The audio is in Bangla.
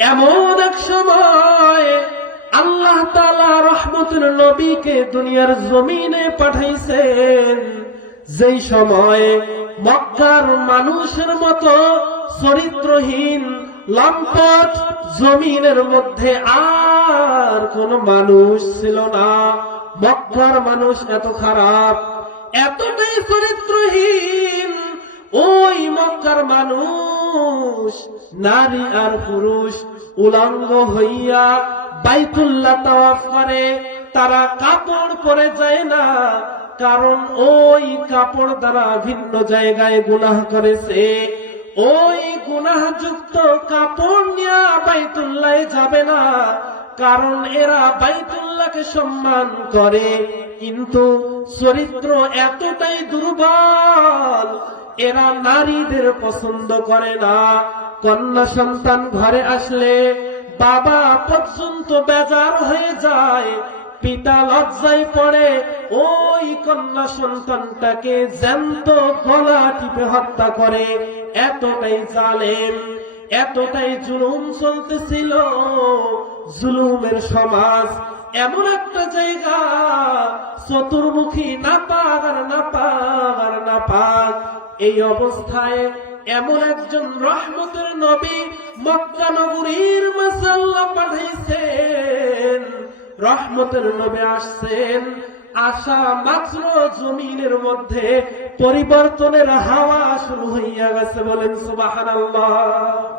এমন এক সময় আল্লাহ তাআলা রহমতের নবীকে দুনিয়ার জমিনে পাঠাইছেন, যেই সময় মক্কার মানুষের মতো চরিত্রহীন লম্পট জমিনের মধ্যে আর কোন মানুষ ছিল না। মক্কার মানুষ এত খারাপ, এতটাই চরিত্রহীন, ওই মক্কার মানুষ নারী আর পুরুষ উলঙ্গ হইয়া বাইতুল্লাহ তাওয়াফ করে। তারা কাপড় পরে যায় না, কারণ ওই কাপড় দ্বারা ভিন্ন জায়গায় গুনাহ করেছে। ওই গুনাহযুক্ত কাপড় নিয়ে বাইতুল্লাহে যাবে না, কারণ এরা বাইতুল্লাহকে সম্মান করে, কিন্তু চরিত্র এতটাই দুর্বল, এরা নারীদের পছন্দ করে না। কন্যা সন্তান ঘরে আসলে বাবা পর্যন্ত বেজার হয়ে যায়, পিতা লজ্জায় পড়ে ওই কন্যা সন্তানটাকে জ্যান্ত গলা টিপে হত্যা করে। এতটাই জালেম, এতটাই জুলুম চলতেছিল। জুলুমের সমাজ, এমন একটা জায়গা চতুর্মুখী নাপাক আর নাপাক আর নাপাক। এই অবস্থায় এমন একজন রহমতের নবী মক্কা নগরীর মাঝে আল্লাহ পাঠাইছেন। রহমতের নবী আসছেন, আসা মাত্র জমিনের মধ্যে পরিবর্তনের হাওয়া শুরু হইয়া গেছে। বলেন সুবহানাল্লাহ।